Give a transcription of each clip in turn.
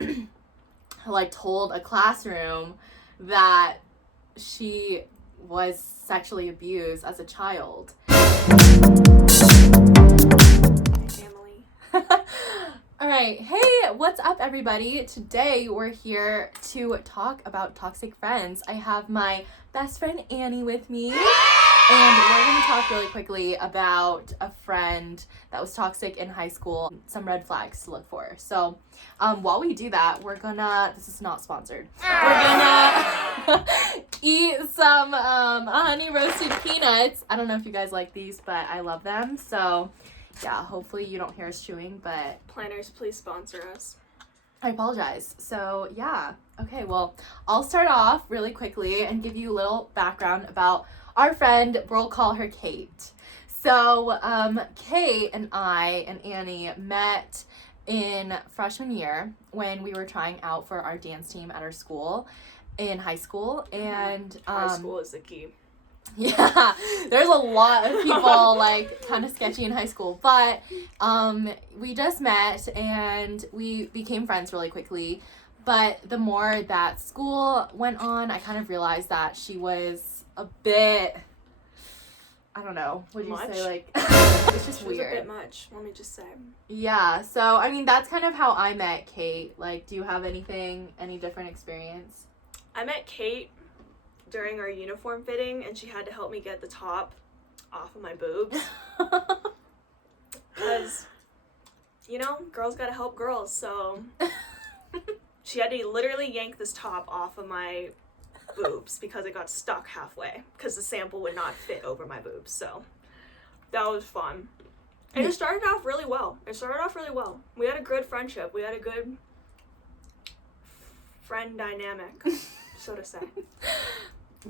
she like told a classroom that she was sexually abused as a child. Family. All right. Hey, what's up, everybody? Today we're here to talk about toxic friends. I have my best friend Annie with me, and we're going to talk really quickly about a friend that was toxic in high school, some red flags to look for. So while we do that, this is not sponsored, we're gonna eat some honey roasted peanuts. I don't know if you guys like these, but I love them. So yeah, hopefully you don't hear us chewing, but Planners, please sponsor us. I apologize. So yeah, okay, well, I'll start off really quickly and give you a little background about our friend. We'll call her Kate. So Kate and I and Annie met in freshman year when we were trying out for our dance team at our school in high school. And High school is the key. yeah, there's a lot of people like kind of sketchy in high school, but we just met and we became friends really quickly. But the more that school went on, I kind of realized that she was a bit, I don't know, would you say, like, it's just She was weird. a bit much, let me just say. Yeah, so I mean that's kind of how I met Kate. Like, do you have any different experience? I met Kate during our uniform fitting, and she had to help me get the top off of my boobs. Because, you know, girls gotta help girls, so she had to literally yank this top off of my boobs because it got stuck halfway, because the sample would not fit over my boobs, so that was fun. And it started off really well. We had a good friendship. We had a good friend dynamic, so to say.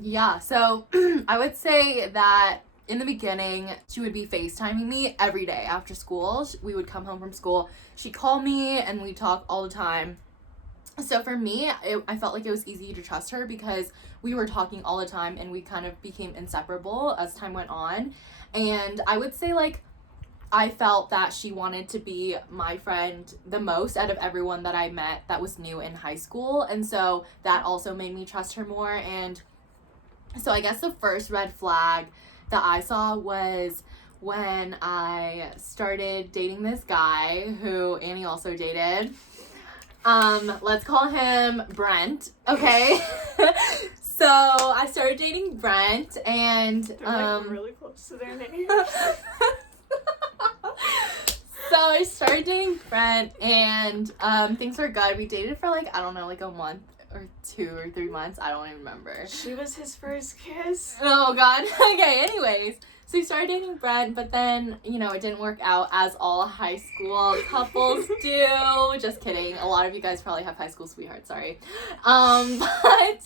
Yeah, so I would say that in the beginning, she would be FaceTiming me every day after school. We would come home from school. She'd call me and we'd talk all the time. So for me, I felt like it was easy to trust her because we were talking all the time and we kind of became inseparable as time went on. And I would say, like, I felt that she wanted to be my friend the most out of everyone that I met that was new in high school. And so that also made me trust her more. And so I guess the first red flag that I saw was when I started dating this guy who Annie also dated. Let's call him Brent, okay? So I started dating Brent and They're like really close to their names. So I started dating Brent and things were good. We dated for like, I don't know, like a month or 2 or 3 months. I don't even remember. She was his first kiss. Oh god. Okay, anyways. So we started dating Brent, but then, you know, it didn't work out as all high school couples do. Just kidding. A lot of you guys probably have high school sweethearts, sorry. But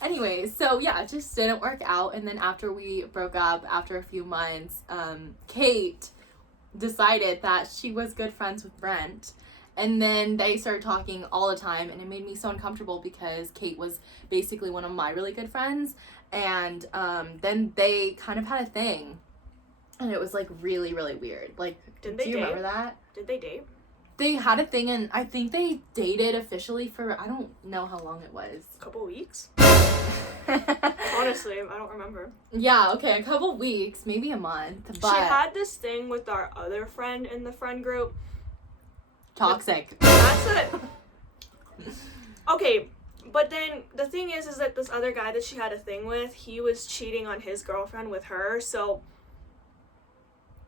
anyways, so yeah, it just didn't work out. And then after we broke up, after a few months, Kate decided that she was good friends with Brent. And then they started talking all the time, and it made me so uncomfortable because Kate was basically one of my really good friends. And then they kind of had a thing, and it was like really, really weird. Like, do you remember that? Did they date? They had a thing, and I think they dated officially for, I don't know how long it was. A couple weeks? Honestly, I don't remember. Yeah, okay, a couple weeks, maybe a month. But she had this thing with our other friend in the friend group. Toxic. That's it. Okay, but then the thing is that this other guy that she had a thing with, he was cheating on his girlfriend with her, so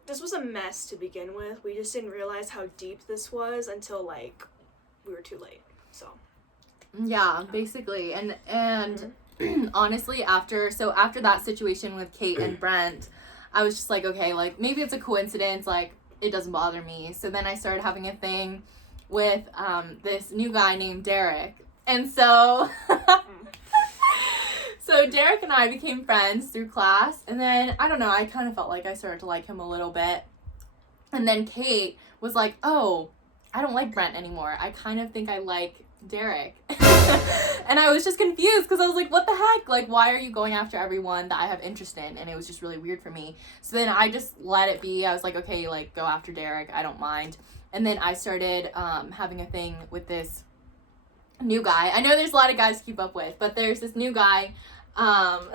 this was a mess to begin with. We just didn't realize how deep this was until, like, we were too late, so. Yeah, basically. And honestly, after that situation with Kate and Brent, I was just like, okay, like, maybe it's a coincidence, like, it doesn't bother me. So then I started having a thing with this new guy named Derek. And so so Derek and I became friends through class. And then, I don't know, I kind of felt like I started to like him a little bit. And then Kate was like, oh, I don't like Brent anymore. I kind of think I like Derek. And I was just confused because I was like, what the heck? Like, why are you going after everyone that I have interest in? And it was just really weird for me. So then I just let it be. I was like, okay, like, go after Derek. I don't mind. And then I started having a thing with this new guy. I know there's a lot of guys to keep up with, but there's this new guy. I'm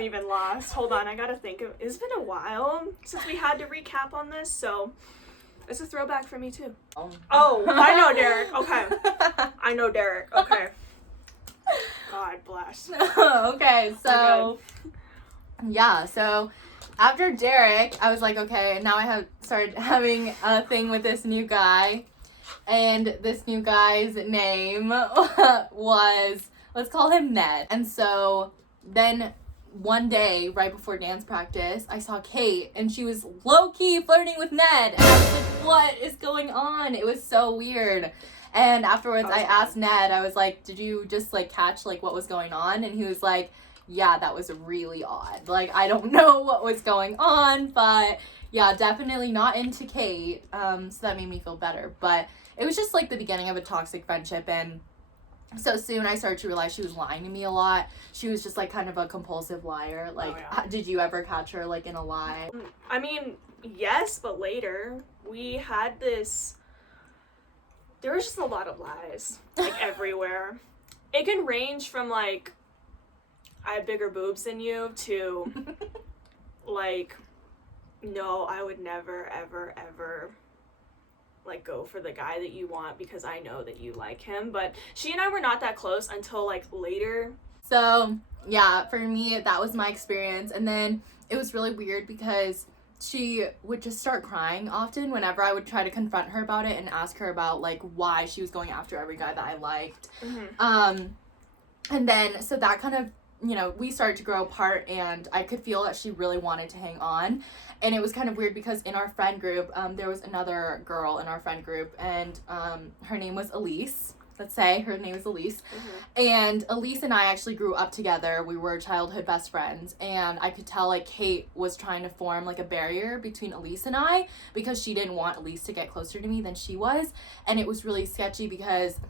even lost. Hold on, I gotta think. It's been a while since we had to recap on this, so it's a throwback for me too. Oh, I know Derek. Okay. I know Derek. Okay. God bless. Okay, so yeah, so after Derek, I was like, okay, now I have started having a thing with this new guy, and this new guy's name was, let's call him Ned. And so then one day, right before dance practice, I saw Kate, and she was low-key flirting with Ned, and I was like, what is going on? It was so weird. And afterwards, I asked Ned, I was like, did you just, like, catch, like, what was going on? And he was like, yeah, that was really odd. Like, I don't know what was going on, but yeah, definitely not into Kate. So that made me feel better. But it was just, like, the beginning of a toxic friendship, and so soon I started to realize she was lying to me a lot. She was just, like, kind of a compulsive liar. Like, did you ever catch her, like, in a lie? I mean, yes, but later. We had this... There was just a lot of lies, like, everywhere. It can range from, like, I have bigger boobs than you, to, like, no, I would never, ever, ever, like, go for the guy that you want because I know that you like him. But she and I were not that close until, like, later. So, yeah, for me, that was my experience. And then it was really weird because she would just start crying often whenever I would try to confront her about it and ask her about, like, why she was going after every guy that I liked. And then, so that kind of, you know, we started to grow apart, and I could feel that she really wanted to hang on. And it was kind of weird because in our friend group, there was another girl in our friend group, and her name was Elise. Let's say her name is Elise. And Elise and I actually grew up together. We were childhood best friends, and I could tell, like, Kate was trying to form, like, a barrier between Elise and I because she didn't want Elise to get closer to me than she was. And it was really sketchy because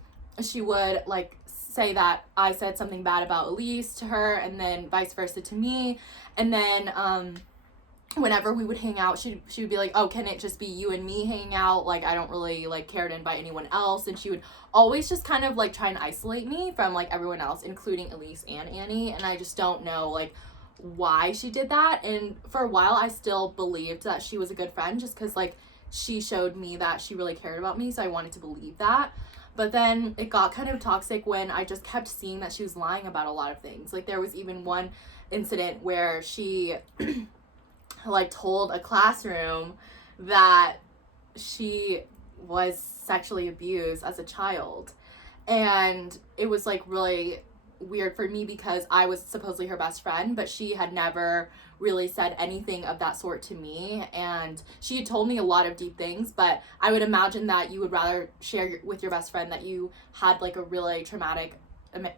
she would, like, say that I said something bad about Elise to her, and then vice versa to me. And then whenever we would hang out, she would be like, oh, can it just be you and me hanging out? Like, I don't really, like, care to invite anyone else. And she would always just kind of, like, try and isolate me from, like, everyone else, including Elise and Annie. And I just don't know, like, why she did that. And for a while, I still believed that she was a good friend just because, like, she showed me that she really cared about me. So I wanted to believe that. But then it got kind of toxic when I just kept seeing that she was lying about a lot of things. Like, there was even one incident where she like, told a classroom that she was sexually abused as a child. And it was, like, really weird for me because I was supposedly her best friend, but she had never really said anything of that sort to me. And she had told me a lot of deep things, but I would imagine that you would rather share with your best friend that you had, like, a really traumatic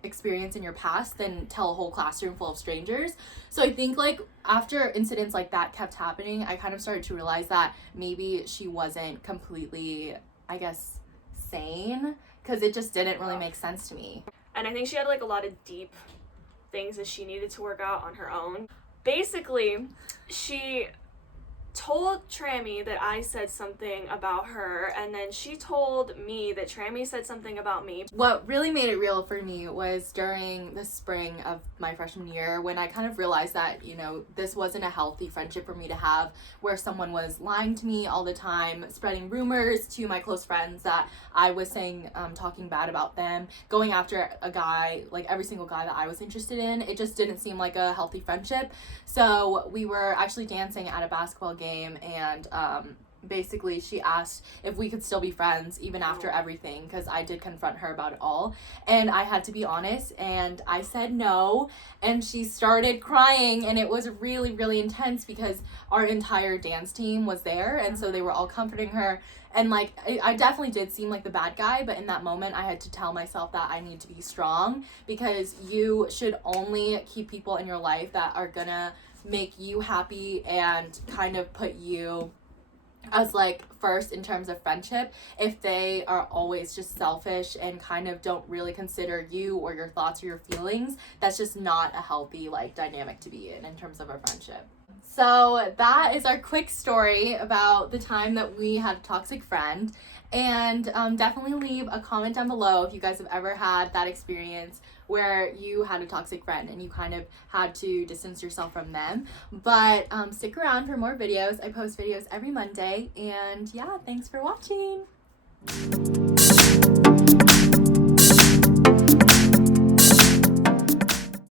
experience in your past than tell a whole classroom full of strangers. So I think, like, after incidents like that kept happening, I kind of started to realize that maybe she wasn't completely, I guess, sane, because it just didn't really make sense to me. And I think she had, like, a lot of deep things that she needed to work out on her own. Basically, she told Trammy that I said something about her, and then she told me that Trammy said something about me. What really made it real for me was during the spring of my freshman year when I kind of realized that, you know, this wasn't a healthy friendship for me to have, where someone was lying to me all the time, spreading rumors to my close friends that I was saying, talking bad about them, going after a guy, like every single guy that I was interested in. It just didn't seem like a healthy friendship. So we were actually dancing at a basketball game, and basically she asked if we could still be friends even after everything, because I did confront her about it all, and I had to be honest, and I said no, and she started crying, and it was really, really intense because our entire dance team was there, and so they were all comforting her. And, like, I definitely did seem like the bad guy, but in that moment I had to tell myself that I need to be strong, because you should only keep people in your life that are gonna make you happy and kind of put you as, like, first in terms of friendship. If they are always just selfish and kind of don't really consider you or your thoughts or your feelings, that's just not a healthy, like, dynamic to be in terms of a friendship. So that is our quick story about the time that we had a toxic friend. And definitely leave a comment down below if you guys have ever had that experience where you had a toxic friend and you kind of had to distance yourself from them. But stick around for more videos. I post videos every Monday. And yeah, thanks for watching.